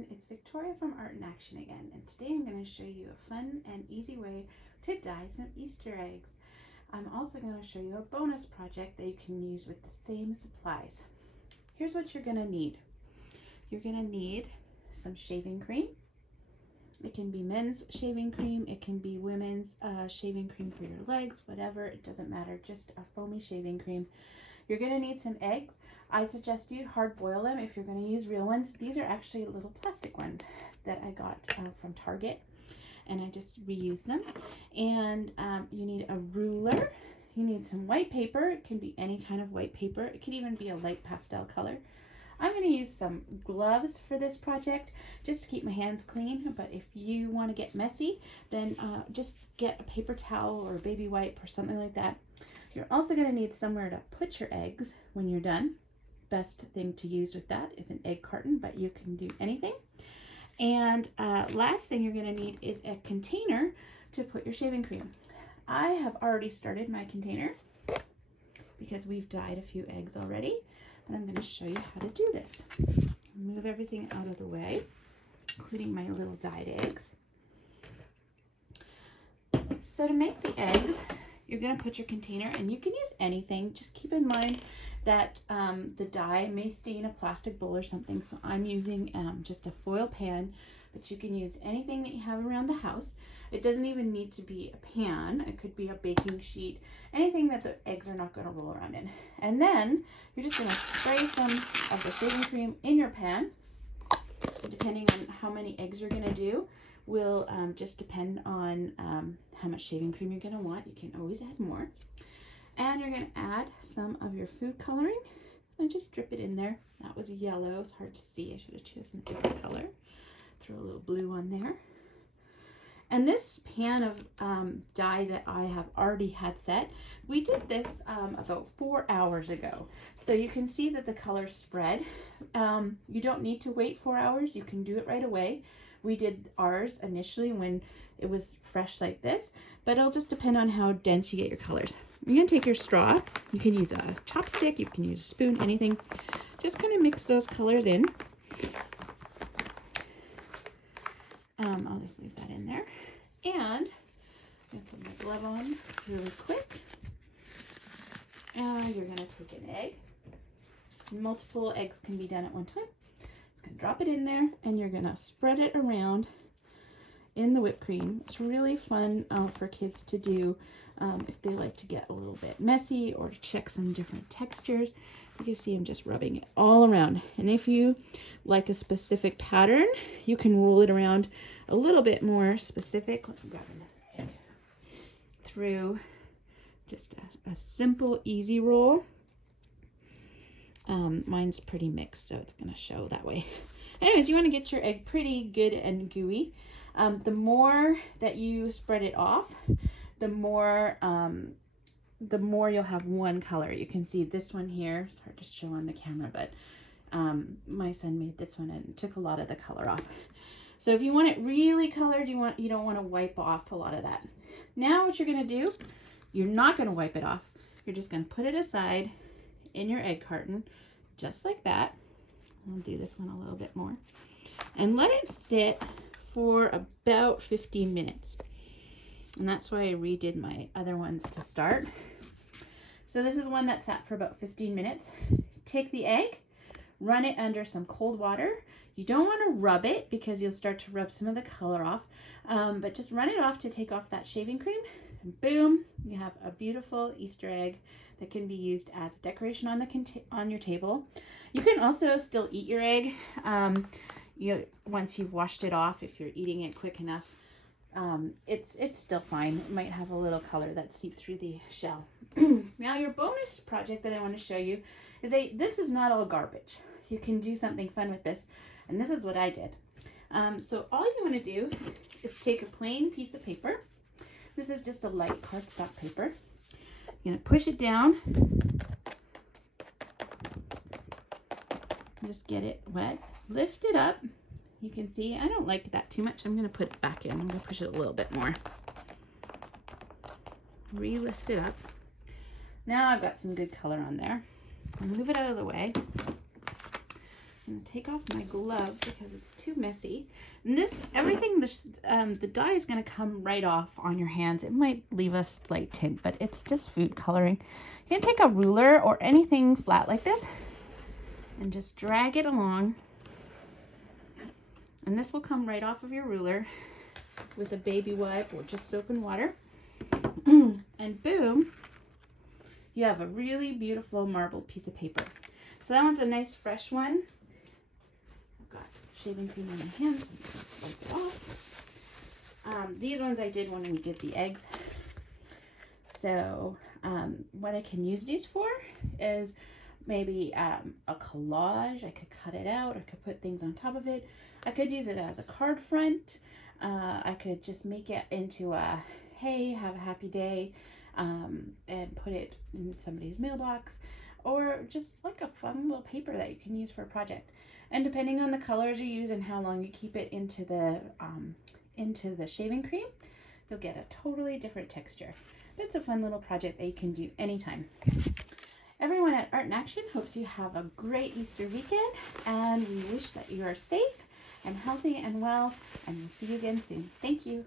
everyone, it's Victoria from Art in Action again, and today I'm going to show you a fun and easy way to dye some Easter eggs. I'm also going to show you a bonus project that you can use with the same supplies. Here's what you're going to need. You're going to need some shaving cream. It can be men's shaving cream, it can be women's shaving cream for your legs, whatever, it doesn't matter, just a foamy shaving cream. You're going to need some eggs. I suggest you hard boil them if you're going to use real ones. These are actually little plastic ones that I got from Target, and I just reuse them. And you need a ruler. You need some white paper. It can be any kind of white paper. It could even be a light pastel color. I'm going to use some gloves for this project just to keep my hands clean, but if you want to get messy, then just get a paper towel or a baby wipe or something like that. You're also going to need somewhere to put your eggs when you're done. Best thing to use with that is an egg carton, but you can do anything. And last thing you're going to need is a container to put your shaving cream. I have already started my container because we've dyed a few eggs already, and I'm going to show you how to do this. Move everything out of the way, including my little dyed eggs. So to make the eggs, you're going to put your container, and you can use anything. Just keep in mind that the dye may stain a plastic bowl or something, so I'm using just a foil pan, but you can use anything that you have around the house. It doesn't even need to be a pan. It could be a baking sheet, anything that the eggs are not going to roll around in. And then you're just going to spray some of the shaving cream in your pan. Depending on how many eggs you're going to do will just depend on how much shaving cream you're going to want. You can always add more. And you're going to add some of your food coloring and just drip it in there. That was yellow. It's hard to see. I should have chosen a different color. Throw a little blue on there. And this pan of dye that I have already had set, we did this about 4 hours ago. So you can see that the color spread. You don't need to wait 4 hours. You can do it right away. We did ours initially when it was fresh like this, but it'll just depend on how dense you get your colors. You're going to take your straw. You can use a chopstick, you can use a spoon, anything. Just kind of mix those colors in. I'll just leave that in there. And I'm going to put my glove on really quick. And you're going to take an egg. Multiple eggs can be done at one time. Just going to drop it in there, and you're going to spread it around in the whipped cream. It's really fun for kids to do if they like to get a little bit messy or to check some different textures. You can see I'm just rubbing it all around. And if you like a specific pattern, you can roll it around a little bit more specific. Let me grab another egg. Through just a simple, easy roll. Mine's pretty mixed, so it's going to show that way. Anyways, you want to get your egg pretty good and gooey. The more that you spread it off, the more you'll have one color. You can see this one here. It's hard to show on the camera, but my son made this one and took a lot of the color off. So if you want it really colored, you don't want to wipe off a lot of that. Now what you're going to do, you're not going to wipe it off. You're just going to put it aside in your egg carton, just like that. I'll do this one a little bit more. And let it sit for about 15 minutes. And that's why I redid my other ones to start. So this is one that sat for about 15 minutes. Take the egg, run it under some cold water. You don't want to rub it because you'll start to rub some of the color off. But just run it off to take off that shaving cream. And boom, you have a beautiful Easter egg that can be used as a decoration on your table. You can also still eat your egg once you've washed it off. If you're eating it quick enough, it's still fine. It might have a little color that seeps through the shell. Now your bonus project that I want to show you is this is not all garbage. You can do something fun with this, and this is what I did. So all you want to do is take a plain piece of paper. This is just a light cardstock paper. You're going to push it down. Just get it wet. Lift it up. You can see I don't like that too much. I'm going to put it back in. I'm going to push it a little bit more. Re-lift it up. Now I've got some good color on there. I'll move it out of the way. I'm going to take off my glove because it's too messy. And this, everything, the dye is going to come right off on your hands. It might leave a slight tint, but it's just food coloring. You can take a ruler or anything flat like this and just drag it along. And this will come right off of your ruler with a baby wipe or just soap and water. And boom, you have a really beautiful marbled piece of paper. So that one's a nice fresh one. I've got shaving cream on my hands. I'm going to wipe it off. These ones I did when we did the eggs. So what I can use these for is maybe a collage. I could cut it out. I could put things on top of it. I could use it as a card front. I could just make it into a, hey, have a happy day, and put it in somebody's mailbox, or just like a fun little paper that you can use for a project. And depending on the colors you use and how long you keep it into the shaving cream, you'll get a totally different texture. It's a fun little project that you can do anytime. Everyone at Art in Action hopes you have a great Easter weekend, and we wish that you are safe and healthy and well, and we'll see you again soon. Thank you.